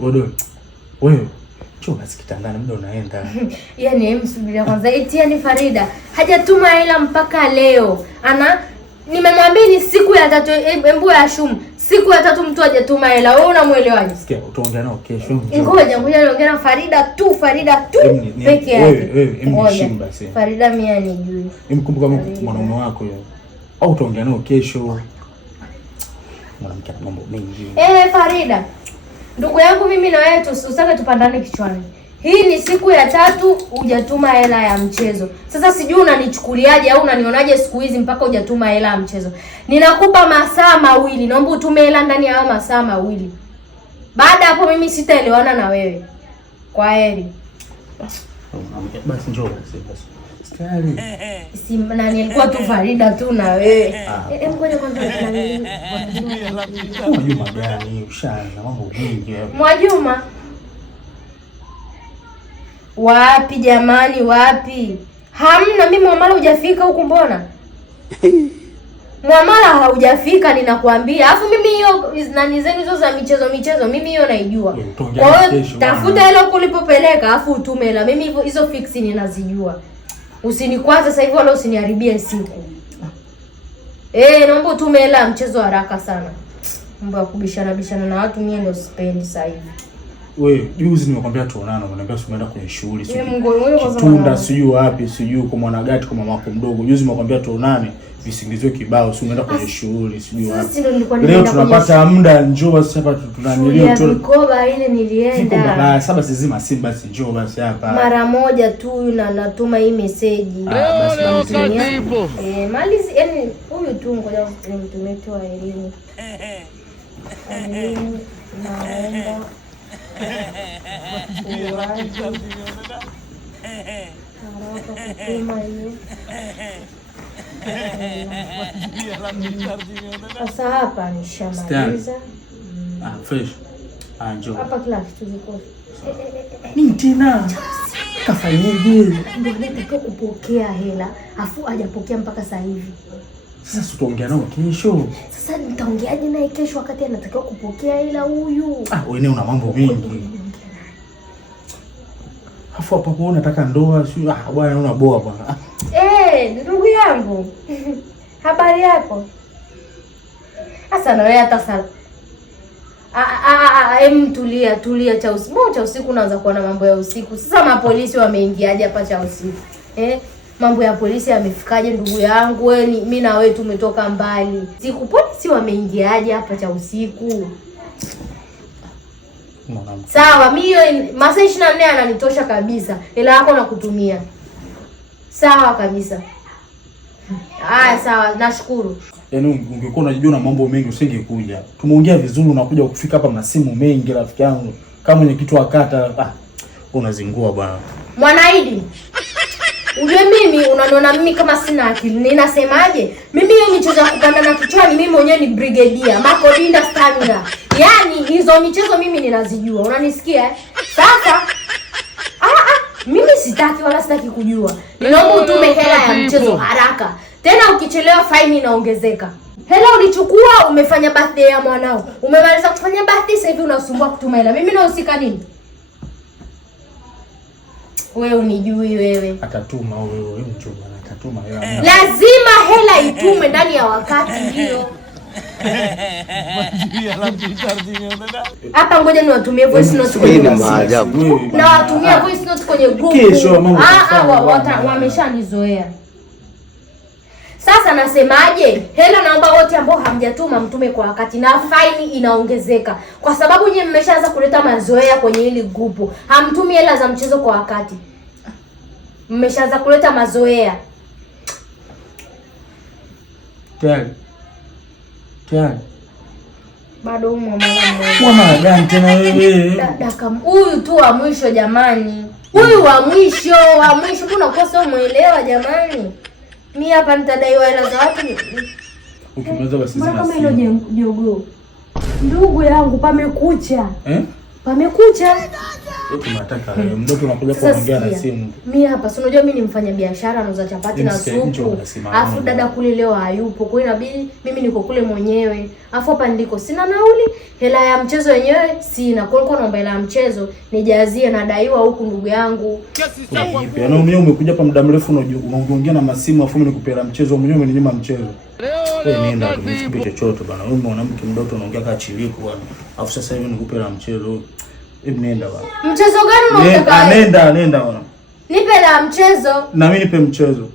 Wewe choo basi kitandani, muda unaenda. Yaani msubiria kwanza. Yaani Farida hajatuma hela mpaka leo. Nimemwambia ni siku ya 3, embu ya shumu. Siku ya 3 mtu hajatuma hela. Wewe unamuelewaje? Sikia, utaongea nao kesho. Ngoja niongea na Farida tu peke yake. Wewe basi. Farida mimi anijui. Kumbuka mwanaume wako yeye. Au utaongea nao kesho. Mwanamke ana mambo mengi. Farida. Ndugu yangu mimi na wewe usitake tupandane kichwani. Hii ni siku ya 3 hujatuma hela ya mchezo. Sasa sijui unanichukuliaje au unanionaje siku hizi mpaka hujatuma hela ya mchezo. Ninakupa masaa 2. Naomba utume hela ndani ya masaa 2. Baada hapo mimi sitaelewana na wewe. Kwaheri. Basi njoo basi. Stari. Si nani alikuwa tu Farida tu na wewe. Ngoja kwanza Mwajuma gani? Ushaanza mambo mengi hapo. Mwajuma. Wapi jamani, wapi? Hamna, mimi Mwamala hujafika huku mbona? Mwamala haujafika ninakwambia. Alafu mimi hiyo nani zenu hizo za michezo mimi hiyo naijua. Kwa hiyo tafuta hela huko ulipopeleka alafu utume hela. Mimi hizo fix ninazijua. Usinikwaze sasa hivi wala usiniharibie siku. Naomba utume hela mchezo haraka sana. Mambo ya kubishana na watu mimi ndio sipendi sasa hivi. Wewe juzi nimekwambia tuonane, unaniambia usienda kwenye shughuli. Tunda sijui wapi, sijui kwa Mwanagati kwa mama yako mdogo. Juzi nimekwambia tuonane, visingizio kibao, usienda kwenye shughuli, sijui wapi. Leo tunapata muda, njoo basi hapa tunanilio tu. Mikoba ile nilienda. Basi sasa zizima simu basi njoo basi hapa. Mara moja tu na natuma hii message. Basi malizi yani huyu tu ngoja nimtumie tu elimu. Naenda sasa hapa nishamaliza. Fresh. Njoo. Hapa kila kitu ziko. Nini tena? Kafanyaje? Ndio nitakiwa kupokea hela, afu hajapokea mpaka sasa hivi. Sasa tutaongea nao kesho. Sasa nitaongeaje naye kesho wakati anatakiwa kupokea hela huyu? Wewe una mambo mengi. Afu hapo unataka ndoa, sio? Bwana una boa bwana. Ndugu yangu. Habari yako? Sasa na wewe hata sala. Tulia cha usiku unaanza kuona mambo ya usiku. Sasa mapolisi wameingiaje hapa cha usiku? Mambo ya polisi yamefikaje ndugu yangu? Wewe mimi na wewe tumetoka mbali. Siku polisi wameingiaje hapa cha usiku? Sawa, mimi masaa 24 ananitosha kabisa. Hela yako nakutumia. Sawa kabisa. Sawa, nashukuru. Yaani ungekuwa unajua na mambo mengi usingekuja. Tumeongea vizuri, unakuja kufika hapa masimu mengi rafiki yangu. Kama mwenye kitu akata, unazingua bwana. Mwanaidi. Ujue mimi unaniona mimi kama sina akili. Ninasemaje? Mimi hiyo michezo ya kupanda na kichwani mimi mwenyewe ni brigadier, Makolinda Stamina. Yaani hizo michezo mimi ninazijua. Unanisikia? Sasa mimi sitaki wala sitaki kujua. Ninaomba utume hela ya mchezo haraka. Tena ukichelewa faini inaongezeka. Hela ulichukua umefanya birthday ya mwanao. Umemaliza kufanya birthday sasa hivi unasumbua kutuma hela. Mimi nahusika nini? Wewe unijui wewe. Atatuma wewe mchumba atatuma hela. Lazima hela itume ndani ya wakati hiyo. Hapa ngoja niwatumie voice note kwenye maajabu. Na watumia voice note kwenye group. Wameshanizoea. Sasa nasemaje? Hela naomba wote ambao hamjatuma mtume kwa wakati na faini inaongezeka. Kwa sababu nyinyi mmeshaanza kuleta mazoea kwenye hili grupu. Hamtumi hela za mchezo kwa wakati. Mmeshaanza kuleta mazoea. Tayari. Bado Mwamala mmoja. Mwamala gani tena wewe? Daka huyu tu wa mwisho jamani. Huyu wa mwisho. Mbona ukosa muelewa jamani? Mimi hapa nitadaiwa hela za watu. Ukimaliza basi zina. Kama hilo jogoo. Ndugu yangu pamekucha. Eh? Pamekucha. Yote nataka leo. Mdogo unakuja kuongea na simu. Mimi hapa si unajua mimi ni mfanya biashara nauza chapati na supu. Alafu dada kule leo hayupo. Kwa hiyo inabidi mimi niko kule mwenyewe. Alafu hapa ndiko sina nauli. Hela ya mchezo wenyewe sina. Kwa hiyo naomba hela ya mchezo nijazie na daiwa huku ndugu yangu. Vipi? Na mwenyewe umekuja hapa muda mrefu unaongea na masimu afu mimi nikupe hela mchezo mwenyewe umeninyima mchezo. Wewe nenda tumsikie chochote bana. Wewe mwanamke mdogo unaongea kama chiliko bwana. Alafu sasa hivi nikupe hela mchezo. Hebu nenda bwana. Mchezo gani unataka? Nenda bwana. Nipe hela mchezo. Na mimi nipe mchezo.